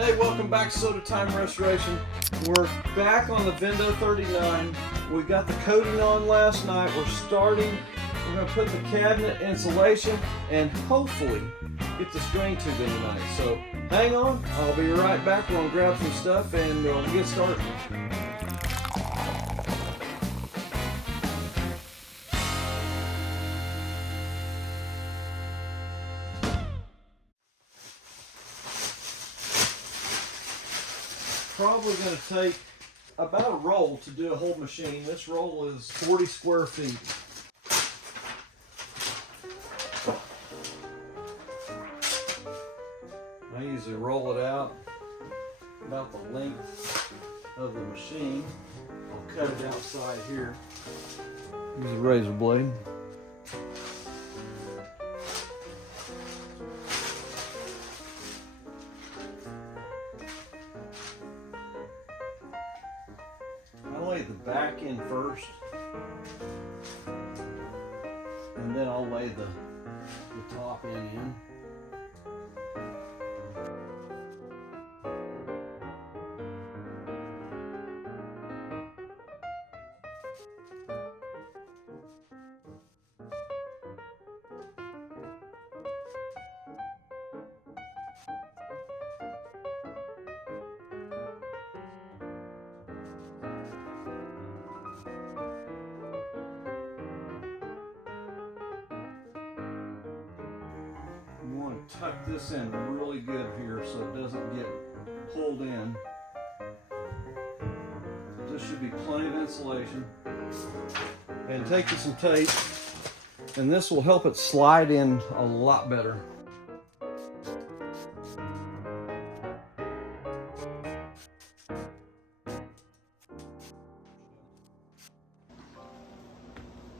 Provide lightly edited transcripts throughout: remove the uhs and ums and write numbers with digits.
Hey, welcome back to Sodatime Restoration. We're back on the Vendo 39. We got the coating on last night. We're going to put the cabinet insulation and hopefully get the screen tube in tonight. So hang on, I'll be right back. We're going to grab some stuff and we'll get started. Probably going to take about a roll to do a whole machine. This roll is 40 square feet. I usually roll it out about the length of the machine. I'll cut it outside here. Use a razor blade. Lay the back in first, and then I'll lay the top end in. You want to tuck this in really good here so it doesn't get pulled in. This should be plenty of insulation. And take you some tape, and this will help it slide in a lot better.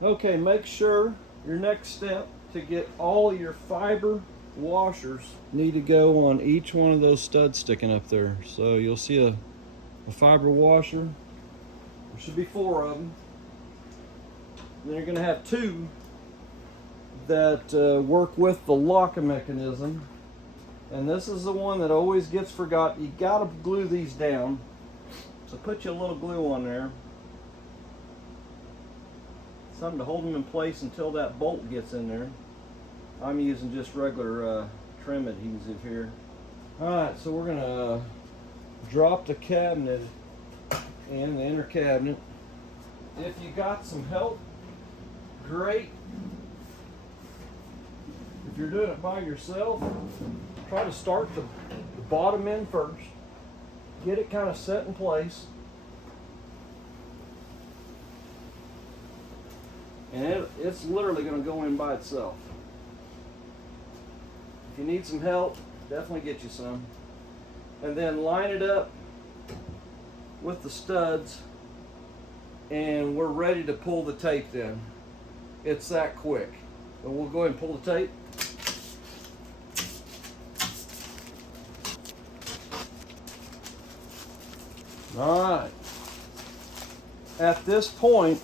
Okay, make sure your next step to get all your fiber washers need to go on each one of those studs sticking up there. So you'll see a fiber washer. There should be 4 of them. Then you're going to have 2 that work with the locking mechanism. And this is the one that always gets forgot. You got to glue these down. So put you a little glue on there. Something to hold them in place until that bolt gets in there. I'm using just regular trim adhesive here. Alright, so we're going to drop the cabinet in, the inner cabinet. If you got some help, great. If you're doing it by yourself, try to start the bottom end first. Get it kind of set in place. And it's literally going to go in by itself. If you need some help, definitely get you some. And then line it up with the studs, and we're ready to pull the tape in. It's that quick. And we'll go ahead and pull the tape. All right. At this point,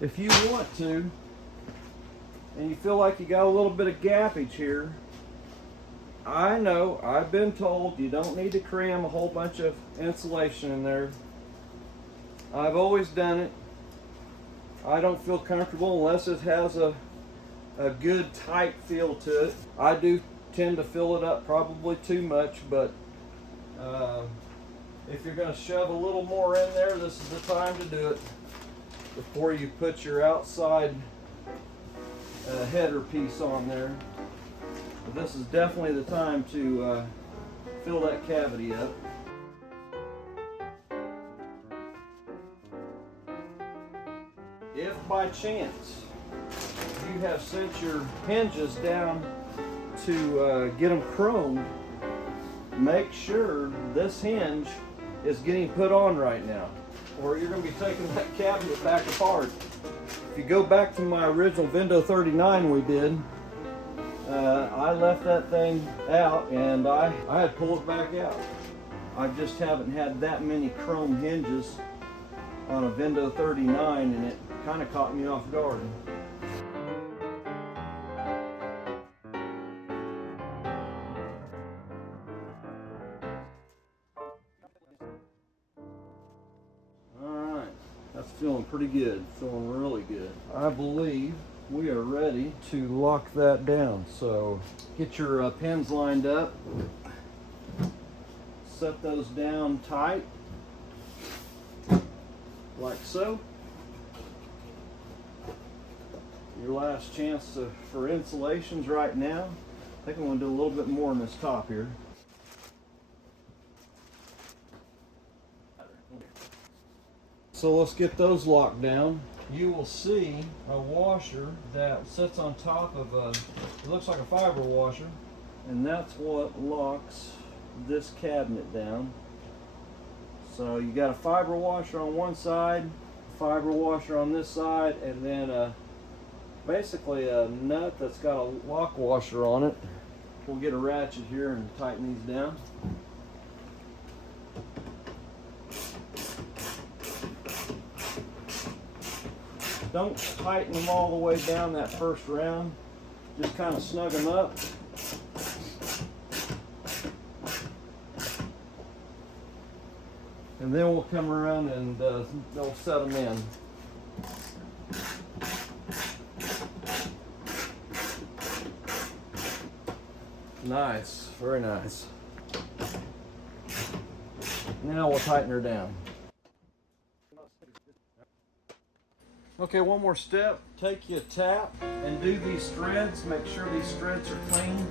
if you want to, and you feel like you got a little bit of gappage here, I know, I've been told you don't need to cram a whole bunch of insulation in there. I've always done it. I don't feel comfortable unless it has a good tight feel to it. I do tend to fill it up probably too much, but if you're going to shove a little more in there, this is the time to do it before you put your outside header piece on there. But this is definitely the time to fill that cavity up. If by chance you have sent your hinges down to get them chromed, make sure this hinge is getting put on right now, or you're going to be taking that cabinet back apart. If you go back to my original Vendo 39 we did, I left that thing out and I had to pull it back out. I just haven't had that many chrome hinges on a Vendo 39, and it kind of caught me off guard. it's feeling pretty good, feeling really good. I believe we are ready to lock that down. So get your pins lined up, set those down tight, like so. Your last chance for insulations right now. I think I'm going to do a little bit more on this top here. So let's get those locked down. You will see a washer that sits on top of it looks like a fiber washer, and that's what locks this cabinet down. So you got a fiber washer on one side, a fiber washer on this side, and then basically a nut that's got a lock washer on it. We'll get a ratchet here and tighten these down. Don't tighten them all the way down that first round. Just kind of snug them up. And then we'll come around and they'll set them in. Nice, very nice. Now we'll tighten her down. Okay, one more step. Take your tap and do these threads. Make sure these threads are clean.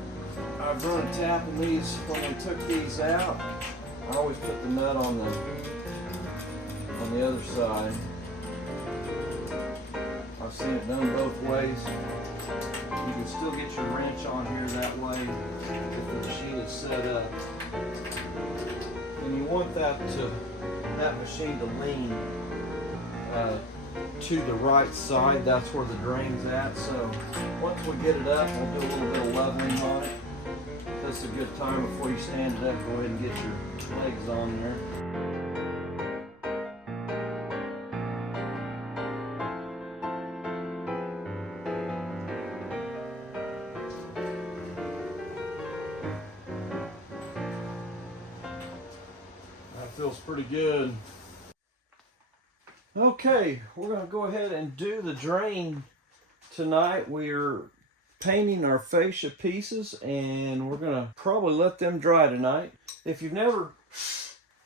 I've run a tap in these when we took these out. I always put the nut on the other side. I've seen it done both ways. You can still get your wrench on here that way if the machine is set up. And you want that machine to lean to the right side. That's where the drain's at. So once we get it up, we'll do a little bit of leveling on it. That's a good time before you stand it up. Go ahead and get your legs on there. That feels pretty good. Okay, we're going to go ahead and do the drain tonight. We're painting our fascia pieces, and we're going to probably let them dry tonight. If you've never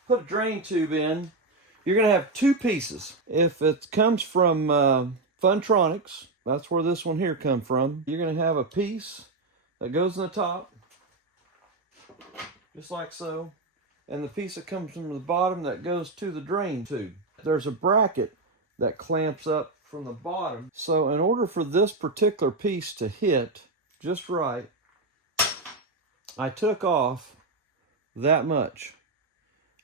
put a drain tube in, you're going to have two pieces. If it comes from Funtronics, that's where this one here comes from, you're going to have a piece that goes in the top, just like so, and the piece that comes from the bottom that goes to the drain tube. There's a bracket that clamps up from the bottom. So in order for this particular piece to hit just right, I took off that much.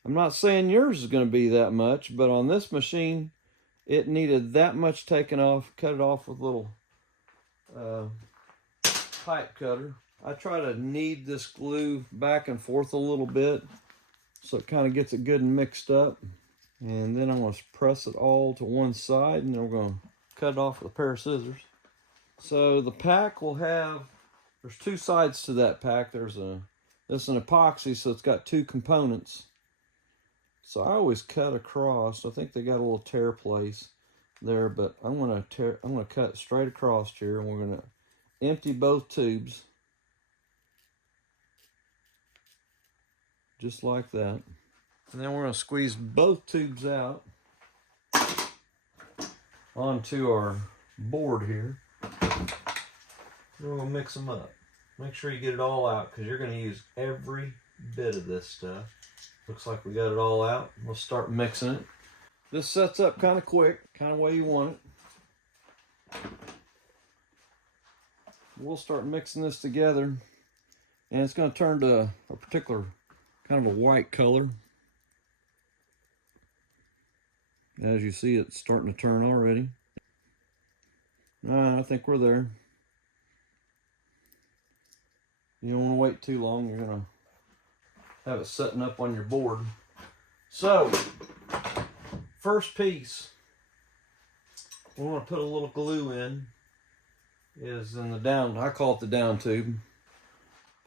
I'm not saying yours is going to be that much, but on this machine, it needed that much taken off. Cut it off with a little pipe cutter. I try to knead this glue back and forth a little bit so it kind of gets it good and mixed up. And then I'm going to press it all to one side, and then we're going to cut it off with a pair of scissors. So the pack will have, there's two sides to that pack. This is an epoxy, so it's got two components. So I always cut across. I think they got a little tear place there, but I'm going to cut straight across here, and we're going to empty both tubes. Just like that. And then we're going to squeeze both tubes out onto our board here. We're going to mix them up. Make sure you get it all out because you're going to use every bit of this stuff. Looks like we got it all out. We'll start mixing it. This sets up kind of quick, kind of way you want it. We'll start mixing this together, and it's going to turn to a particular kind of a white color. As you see, it's starting to turn already. I think we're there. You don't want to wait too long. You're going to have it setting up on your board. So, first piece we want to put a little glue in is in the down, I call it the down tube.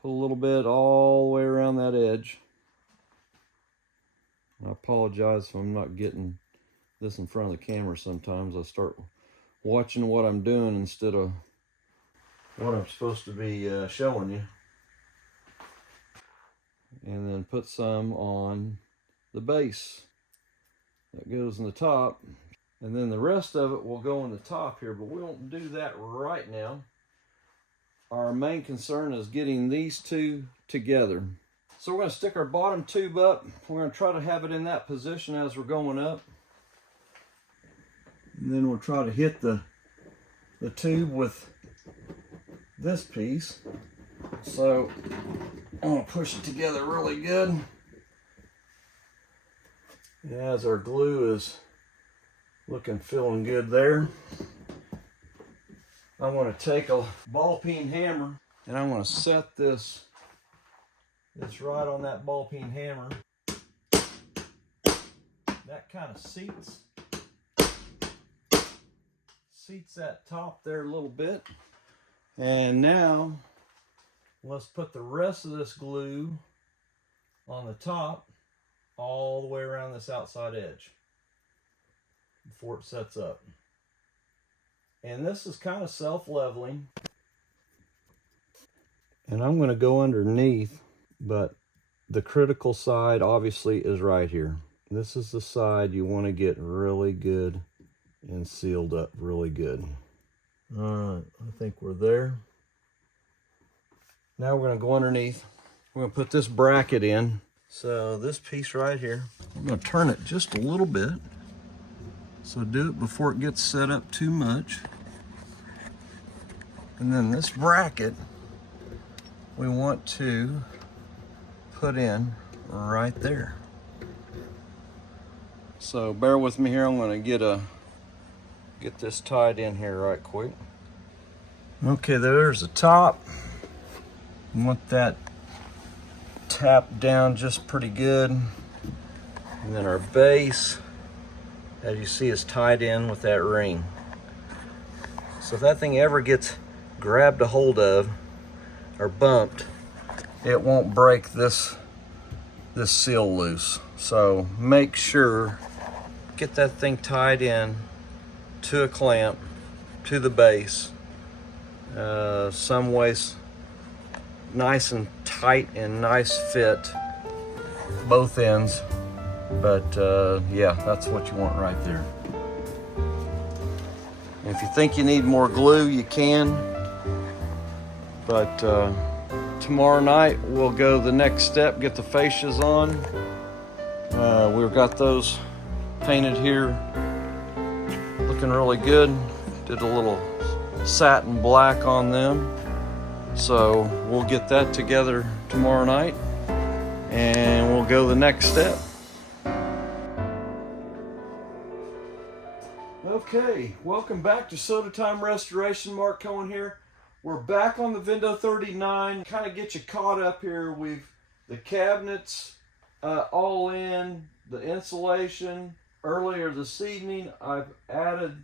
Put a little bit all the way around that edge. I apologize if I'm not getting this in front of the camera sometimes. I start watching what I'm doing instead of what I'm supposed to be showing you. And then put some on the base. That goes in the top. And then the rest of it will go in the top here, but we won't do that right now. Our main concern is getting these two together. So we're going to stick our bottom tube up. We're going to try to have it in that position as we're going up. And then we'll try to hit the tube with this piece. So I'm going to push it together really good. And as our glue is feeling good there, I'm going to take a ball peen hammer and I'm going to set this right on that ball peen hammer. That kind of seats that top there a little bit. And now let's put the rest of this glue on the top all the way around this outside edge before it sets up. And this is kind of self-leveling. And I'm going to go underneath, but the critical side obviously is right here. This is the side you want to get really good and sealed up really good. All right, I think we're there. Now we're going to go underneath. We're going to put this bracket in. So this piece right here, I'm going to turn it just a little bit. So do it before it gets set up too much. And then this bracket, we want to put in right there. So bear with me here. I'm going to get this tied in here right quick. Okay, there's the top. You want that tapped down just pretty good. And then our base, as you see, is tied in with that ring. So if that thing ever gets grabbed a hold of or bumped, it won't break this seal loose. So make sure, get that thing tied in to a clamp, to the base, some ways nice and tight and nice fit, both ends. But yeah, that's what you want right there. And if you think you need more glue, you can. But tomorrow night we'll go the next step, get the fascias on. We've got those painted here, looking really good. Did a little satin black on them. So we'll get that together tomorrow night and we'll go the next step. Okay, welcome back to Sodatime Restoration. Mark Cohen here. We're back on the Vendo 39. Kind of get you caught up here. The cabinets all in, the insulation. Earlier this evening, I've added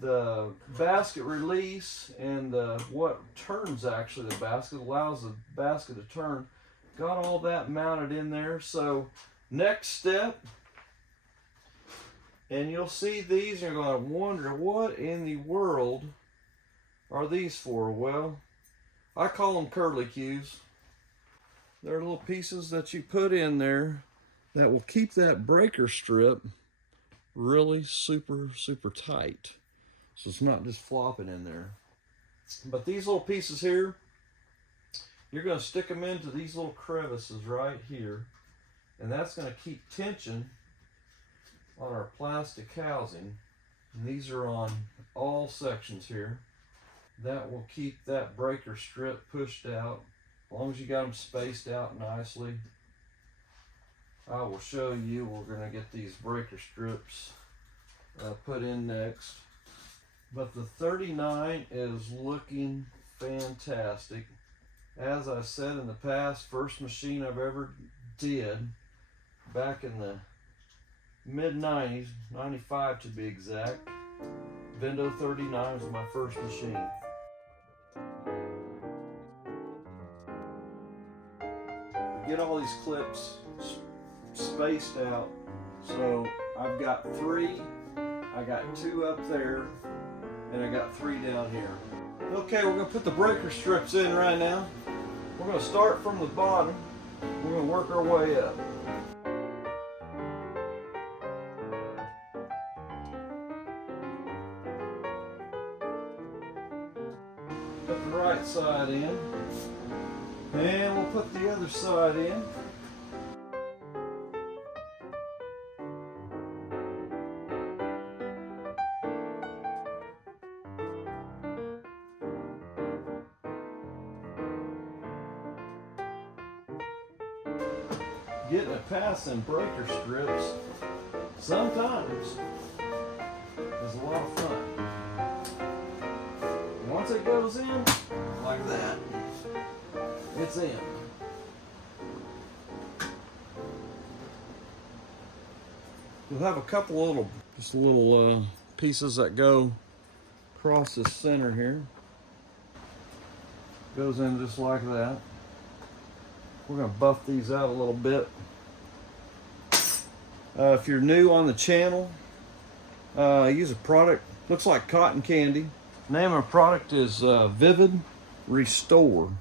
the basket release and what turns actually the basket, allows the basket to turn. Got all that mounted in there. So next step, and you'll see these and you're going to wonder, what in the world are these for? Well, I call them curly cues. They're little pieces that you put in there that will keep that breaker strip really super tight. So it's not just flopping in there. But these little pieces here, you're going to stick them into these little crevices right here. And that's going to keep tension on our plastic housing. And these are on all sections here. That will keep that breaker strip pushed out. As long as you got them spaced out nicely. I will show you, we're going to get these breaker strips put in next. But the 39 is looking fantastic. As I said in the past, first machine I've ever did back in the mid-90s, 95 to be exact. Vendo 39 was my first machine. Get all these clips spaced out. So I've got 3. I got 2 up there, and I got 3 down here. Okay, we're going to put the breaker strips in right now. We're going to start from the bottom. We're going to work our way up. Put the right side in, and we'll put the other side in. Getting a pass in breaker strips sometimes is a lot of fun. Once it goes in like that, it's in. We'll have a couple little, just little pieces that go across the center here. Goes in just like that. We're going to buff these out a little bit. If you're new on the channel, use a product, looks like cotton candy. Name of the product is Vivid Restore.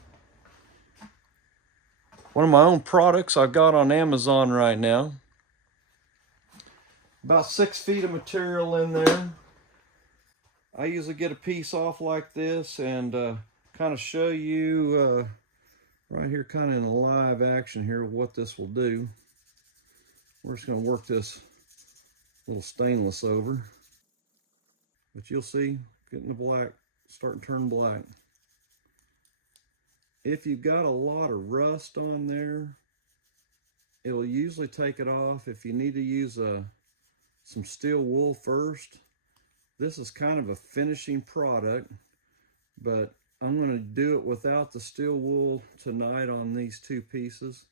One of my own products I've got on Amazon right now. About 6 feet of material in there. I usually get a piece off like this and kind of show you right here, kind of in a live action here, what this will do. We're just going to work this little stainless over. But you'll see, getting the black, starting to turn black. If you've got a lot of rust on there, it'll usually take it off. If you need to use some steel wool first, this is kind of a finishing product, but I'm going to do it without the steel wool tonight on these 2 pieces.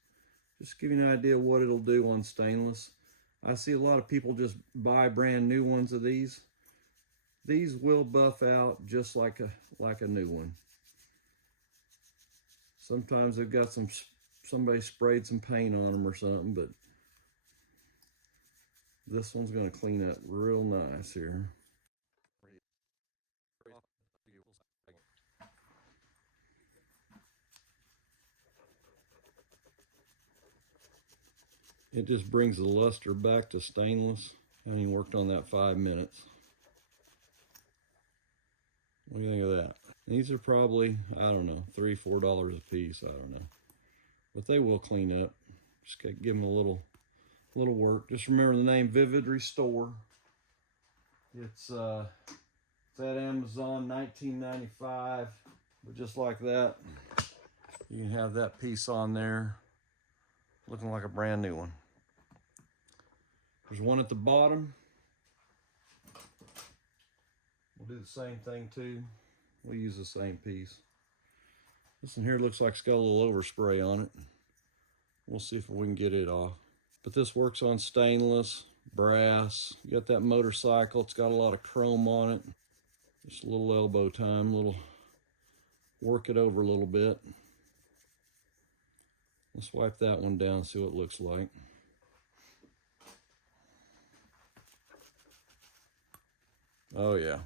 Just give you an idea what it'll do on stainless. I see a lot of people just buy brand new ones of these. These will buff out just like a new one. Sometimes they've got somebody sprayed some paint on them or something, but this one's going to clean up real nice here. It just brings the luster back to stainless. I only worked on that 5 minutes. What do you think of that? These are probably, I don't know, $3, $4 a piece. I don't know, but they will clean up. Just give them a little work. Just remember the name Vivid Restore. It's at Amazon, $19.95. But just like that, you can have that piece on there, looking like a brand new one. There's one at the bottom. We'll do the same thing too. We'll use the same piece. This one here looks like it's got a little overspray on it. We'll see if we can get it off. But this works on stainless, brass. You got that motorcycle, it's got a lot of chrome on it. Just a little elbow time, work it over a little bit. Let's wipe that one down, see what it looks like. Oh yeah.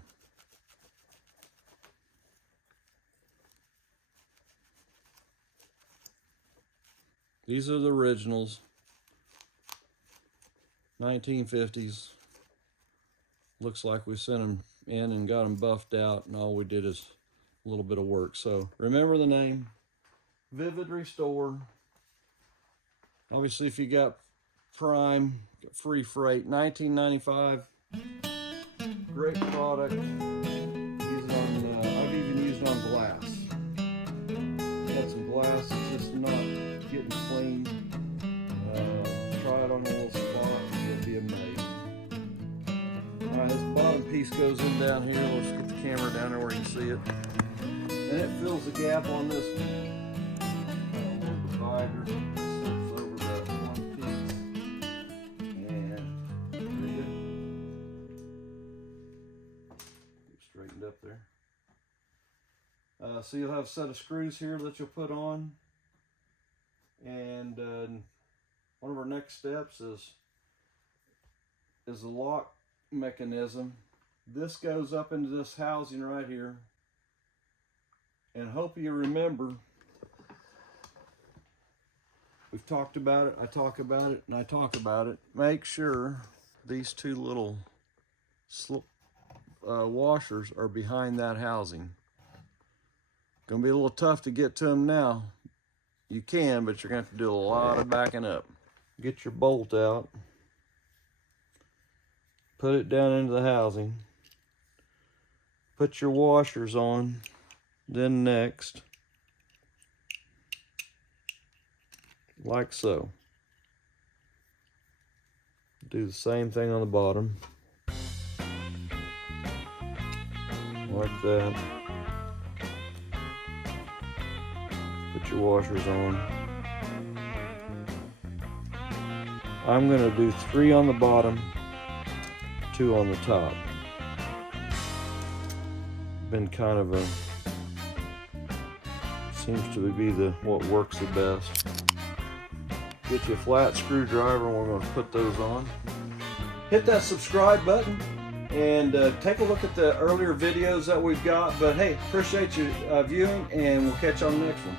These are the originals, 1950s. Looks like we sent them in and got them buffed out, and all we did is a little bit of work. So remember the name, Vivid Restore. Obviously, if you got Prime, free freight, $19.95. Great product. Use it on, I've even used it on glass. Got some glass that's just not getting clean. Try it on a little spot, you'll be amazed. Alright, this bottom piece goes in down here. Let's get the camera down there where you can see it. And it fills the gap on this divider. Slips over that one piece. And there you go. Get straightened up there. So you'll have a set of screws here that you'll put on. And one of our next steps is is a lock mechanism. This goes up into this housing right here. And hope you remember, we've talked about it, I talk about it, and I talk about it. Make sure these two little washers are behind that housing. Gonna be a little tough to get to them now. You can, but you're gonna have to do a lot of backing up. Get your bolt out. Put it down into the housing. Put your washers on. Then next, like so. Do the same thing on the bottom. Like that. Put your washers on. I'm going to do 3 on the bottom, 2 on the top. Been kind of a, seems to be what works the best. Get you a flat screwdriver and we're going to put those on. Hit that subscribe button and take a look at the earlier videos that we've got. But hey, appreciate you viewing, and we'll catch you on the next one.